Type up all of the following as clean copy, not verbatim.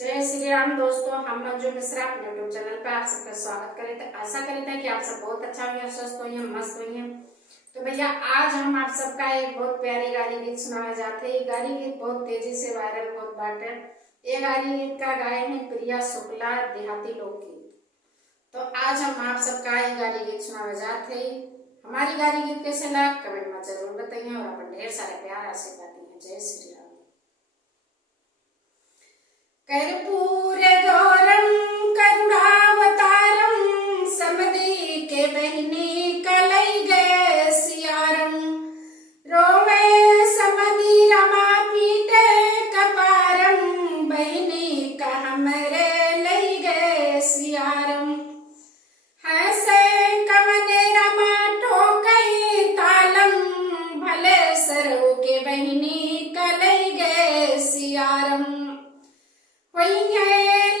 जय श्री राम दोस्तों, हम मंजू मिश्रा अपने यूट्यूब चैनल पे आप सबका स्वागत करें। तो आशा करते हैं कि आप सब बहुत अच्छा हुई, स्वस्थ हुई, मस्त हुई। तो भैया आज हम आप सबका एक बहुत प्यारी गाली गीत सुनाने जाते हैं। ये गाली गीत बहुत तेजी से वायरल बहुत बाटे। ये गाली गीत का गायन है प्रिया शुक्ला, देहाती लोकगीत। तो आज हम आप सबका ये गाली गीत सुनाने जाते हैं। हमारी गाली गीत कैसे लगा कमेंट में जरूर बताइए और अपन ढेर सारे प्यार आशीर्वाद दें। जय श्री राम। कर्पूर गौरम करुणावतारम समदि के बहिनी कलई गए सियारम। रोवे समदि रमा पीटे कपारम बहिनी का हमरे लई गए सियारम। हंसे कवने रमा ठोकई तालम भले सरो के बहिनी कलई गए सियारम।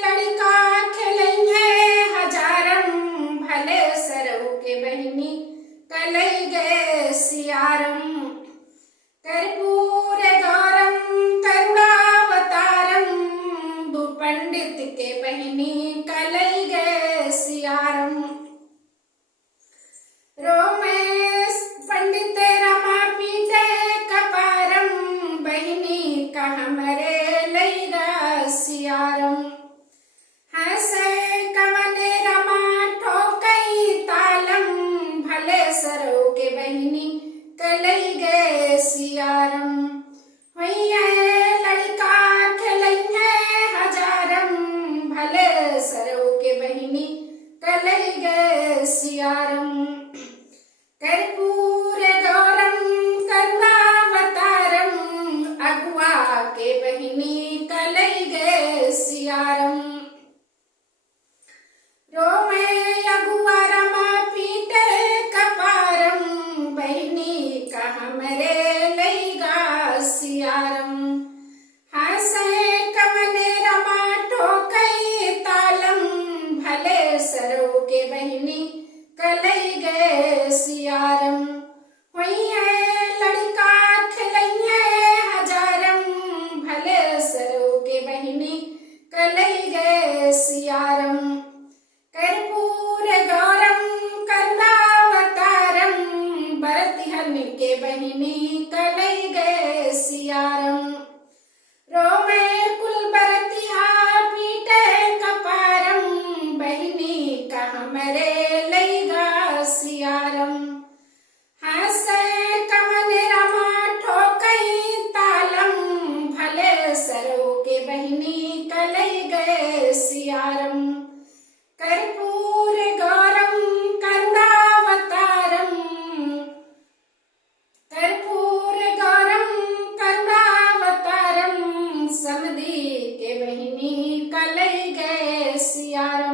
लड़का खेलैये हजारम भले सरऊ के बहिनी कलई गए सियारम। कर्पूर गौरम करुणावतारम दु पंडित के बहिनी कलई गए सियारम। रोमेश पंडित रमा पीटे कपारम बहिनी का हमरे लई गा सियारम। हंसे कवने रमा ठोकई तालम भले सरो के बहिनी कलई गए सियारम। लड़का खेलैये हजारम भले सरो के बहिनी कलई गए सियारम। कर्पूर गौरम करुणावतारम अगुआ के बहिनी कलई गए सियारम। रोमे अगुआ रमा पीटे कपारम बहिनी का हमरे लई गा सियारम। हंसे कवने रमा ठोकई तालम भले सरो के बहिनी कलई गए सियारम। लड़का खेलैये हजारम भले सरो के बहिनी कलई गए सियारम। कर्पूर गौरम करुणावतारम बरतिहन के बहिनी कलई गए सियारम। रोमे कुल बरतिहा पीटे कपारम बहिनी का हमरे लई गा सियारम। हंसे कवने रमा ठोकई तालम भले सरो के बहिनी कलई गए सियारम। कर्पूर गौरम करुणावतारम कर्पूर गौरम करुणावतारम समदि के बहिनी कलई गए सियारम।